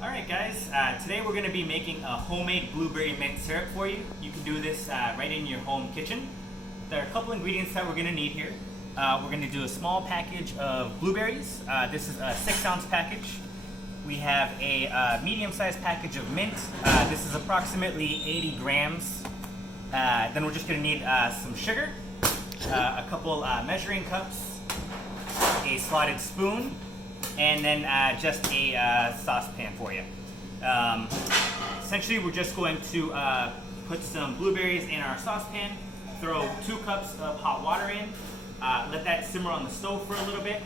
Alright guys, today we're going to be making a homemade blueberry mint syrup for you. You can do this right in your home kitchen. There are a couple ingredients that we're going to need here. We're going to do a small package of blueberries. This is a 6-ounce package. We have a medium-sized package of mint. This is approximately 80 grams. Then we're just going to need some sugar, a couple measuring cups, a slotted spoon, and then just a saucepan for you. Essentially, we're just going to put some blueberries in our saucepan, throw 2 cups of hot water in, let that simmer on the stove for a little bit,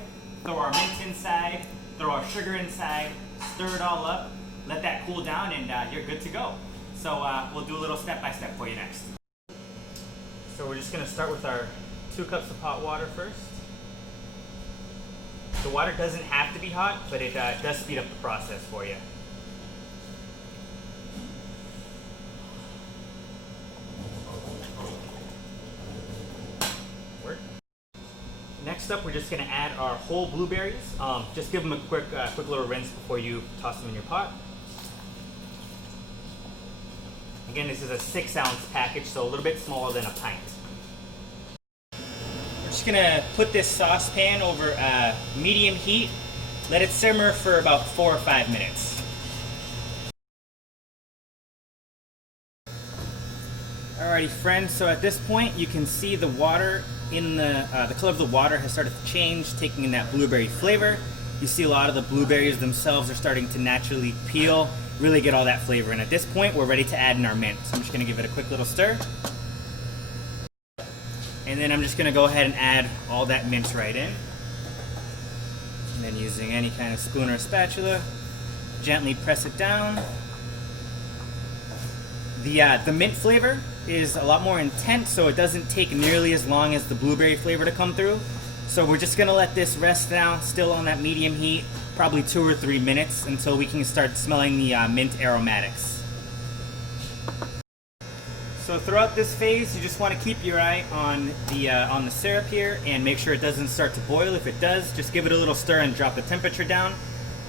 throw our mint inside, throw our sugar inside, stir it all up, let that cool down, and you're good to go. So we'll do a little step-by-step for you next. So we're just going to start with our 2 cups of hot water first. The water doesn't have to be hot, but it does speed up the process for you. Work. Next up, we're just going to add our whole blueberries. Just give them a quick little rinse before you toss them in your pot. Again, this is a 6-ounce package, so a little bit smaller than a pint. Just gonna put this saucepan over medium heat, let it simmer for about 4 or 5 minutes. Alrighty friends, so at this point you can see the water in the color of the water has started to change, taking in that blueberry flavor. You see a lot of the blueberries themselves are starting to naturally peel, really get all that flavor. And at this point we're ready to add in our mint. So I'm just gonna give it a quick little stir. And then I'm just going to go ahead and add all that mint right in. And then using any kind of spoon or spatula, gently press it down. The mint flavor is a lot more intense, so it doesn't take nearly as long as the blueberry flavor to come through. So we're just going to let this rest now, still on that medium heat, probably 2 or 3 minutes until we can start smelling the mint aromatics. So throughout this phase, you just want to keep your eye on the syrup here and make sure it doesn't start to boil. If it does, just give it a little stir and drop the temperature down.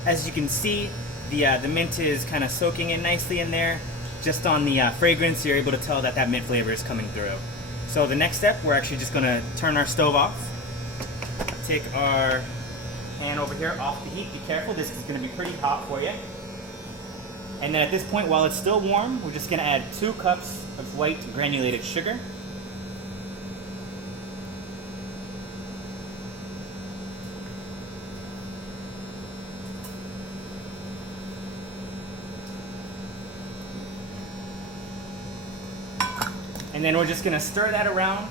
As you can see, the mint is kind of soaking in nicely in there. Just on the fragrance, you're able to tell that mint flavor is coming through. So the next step, we're actually just going to turn our stove off. Take our pan over here off the heat. Be careful, this is going to be pretty hot for you. And then at this point, while it's still warm, we're just going to add 2 cups of white granulated sugar. And then we're just going to stir that around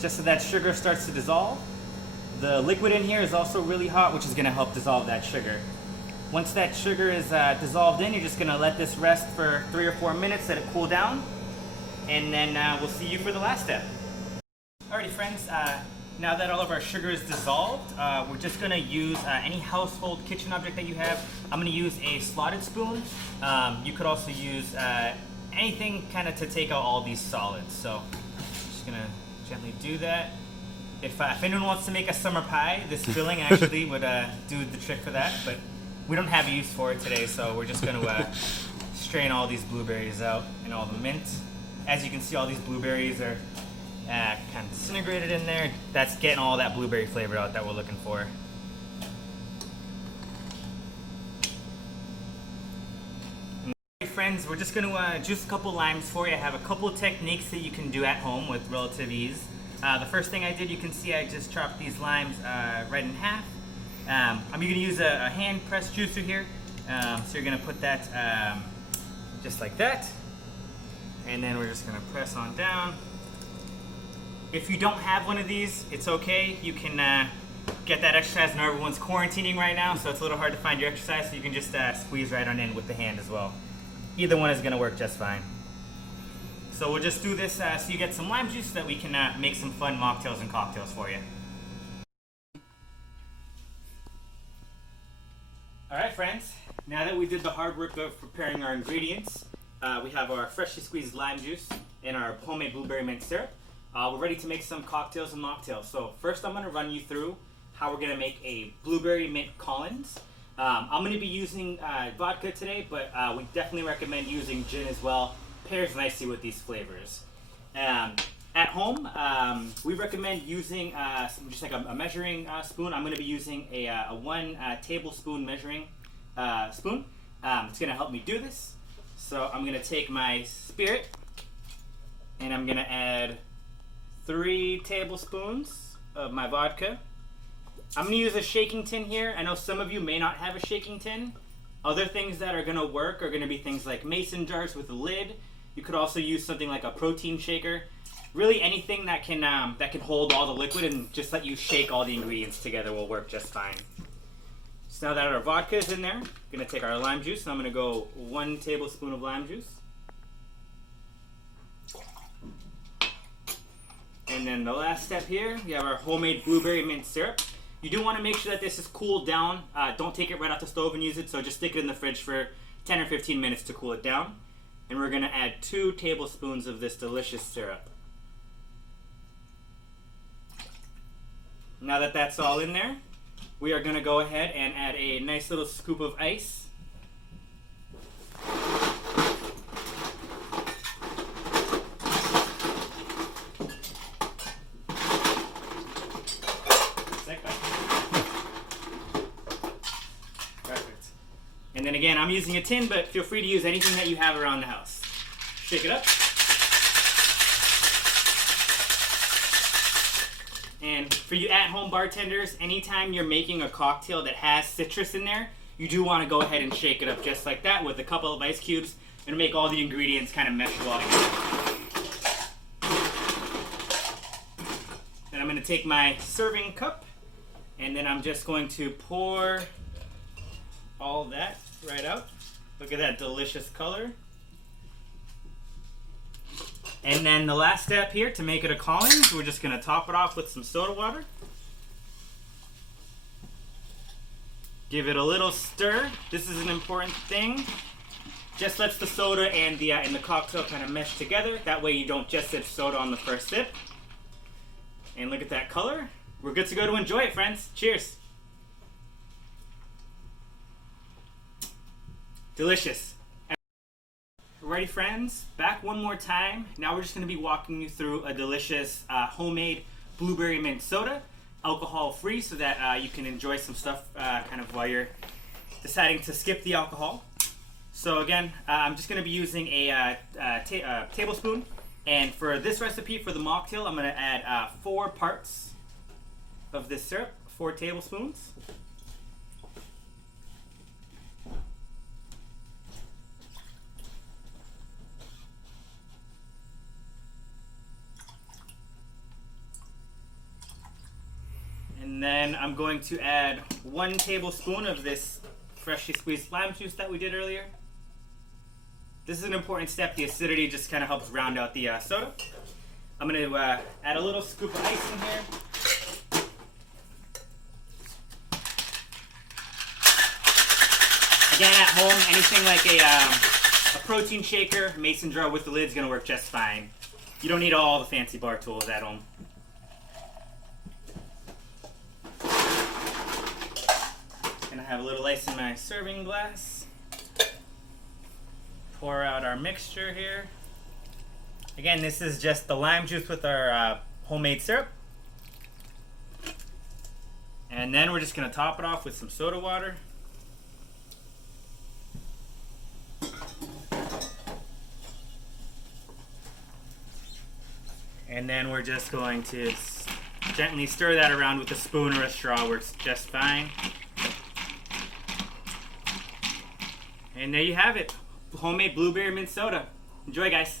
just so that sugar starts to dissolve. The liquid in here is also really hot, which is going to help dissolve that sugar. Once that sugar is dissolved in, you're just going to let this rest for 3 or 4 minutes, let it cool down, and then we'll see you for the last step. Alrighty friends, now that all of our sugar is dissolved, we're just going to use any household kitchen object that you have. I'm going to use a slotted spoon. You could also use anything kind of to take out all these solids. So I'm just going to gently do that. If anyone wants to make a summer pie, this filling actually would do the trick for that, but we don't have use for it today, so we're just going to strain all these blueberries out and all the mint. As you can see, all these blueberries are kind of disintegrated in there. That's getting all that blueberry flavor out that we're looking for. And friends, we're just going to juice a couple limes for you. I have a couple techniques that you can do at home with relative ease. The first thing I did, you can see I just chopped these limes right in half. I'm going to use a hand press juicer here. So you're going to put that just like that. And then we're just going to press on down. If you don't have one of these, it's okay. You can get that exercise. I know everyone's quarantining right now, so it's a little hard to find your exercise, so you can just squeeze right on in with the hand as well. Either one is going to work just fine. So we'll just do this so you get some lime juice so that we can make some fun mocktails and cocktails for you. Alright friends, now that we did the hard work of preparing our ingredients, we have our freshly squeezed lime juice and our homemade blueberry mint syrup. We're ready to make some cocktails and mocktails. So first I'm going to run you through how we're going to make a blueberry mint Collins. I'm going to be using vodka today, but we definitely recommend using gin as well. Pairs nicely with these flavors. At home, we recommend using just like a measuring spoon. I'm going to be using a 1 tablespoon measuring spoon. It's going to help me do this. So I'm going to take my spirit and I'm going to add 3 tablespoons of my vodka. I'm going to use a shaking tin here. I know some of you may not have a shaking tin. Other things that are going to work are going to be things like mason jars with a lid. You could also use something like a protein shaker. Really anything that can hold all the liquid and just let you shake all the ingredients together will work just fine. So now that our vodka is in there, I'm going to take our lime juice and I'm going to go 1 tablespoon of lime juice. And then the last step here, we have our homemade blueberry mint syrup. You do want to make sure that this is cooled down. Don't take it right off the stove and use it, so just stick it in the fridge for 10 or 15 minutes to cool it down. And we're going to add 2 tablespoons of this delicious syrup. Now that that's all in there, we are going to go ahead and add a nice little scoop of ice. Perfect. And then again, I'm using a tin, but feel free to use anything that you have around the house. Shake it up. And for you at-home bartenders, anytime you're making a cocktail that has citrus in there, you do want to go ahead and shake it up just like that with a couple of ice cubes and make all the ingredients kind of mesh well together. Then I'm going to take my serving cup and then I'm just going to pour all that right out. Look at that delicious color. And then the last step here to make it a Collins, we're just going to top it off with some soda water. Give it a little stir. This is an important thing. Just lets the soda and the cocktail kind of mesh together. That way you don't just sip soda on the first sip. And look at that color. We're good to go to enjoy it, friends. Cheers. Delicious. Alrighty friends, back one more time. Now we're just going to be walking you through a delicious homemade blueberry mint soda, alcohol free, so that you can enjoy some stuff kind of while you're deciding to skip the alcohol. So again, I'm just going to be using a tablespoon, and for this recipe, for the mocktail, I'm going to add 4 parts of this syrup, 4 tablespoons. And then I'm going to add 1 tablespoon of this freshly squeezed lime juice that we did earlier. This is an important step. The acidity just kind of helps round out the soda. I'm going to add a little scoop of ice in here. Again, at home, anything like a protein shaker, mason jar with the lid is going to work just fine. You don't need all the fancy bar tools at home. And I have a little ice in my serving glass. Pour out our mixture here. Again, this is just the lime juice with our homemade syrup. And then we're just going to top it off with some soda water. And then we're just going to gently stir that around with a spoon or a straw. Works just fine. And there you have it. Homemade blueberry mint soda. Enjoy, guys.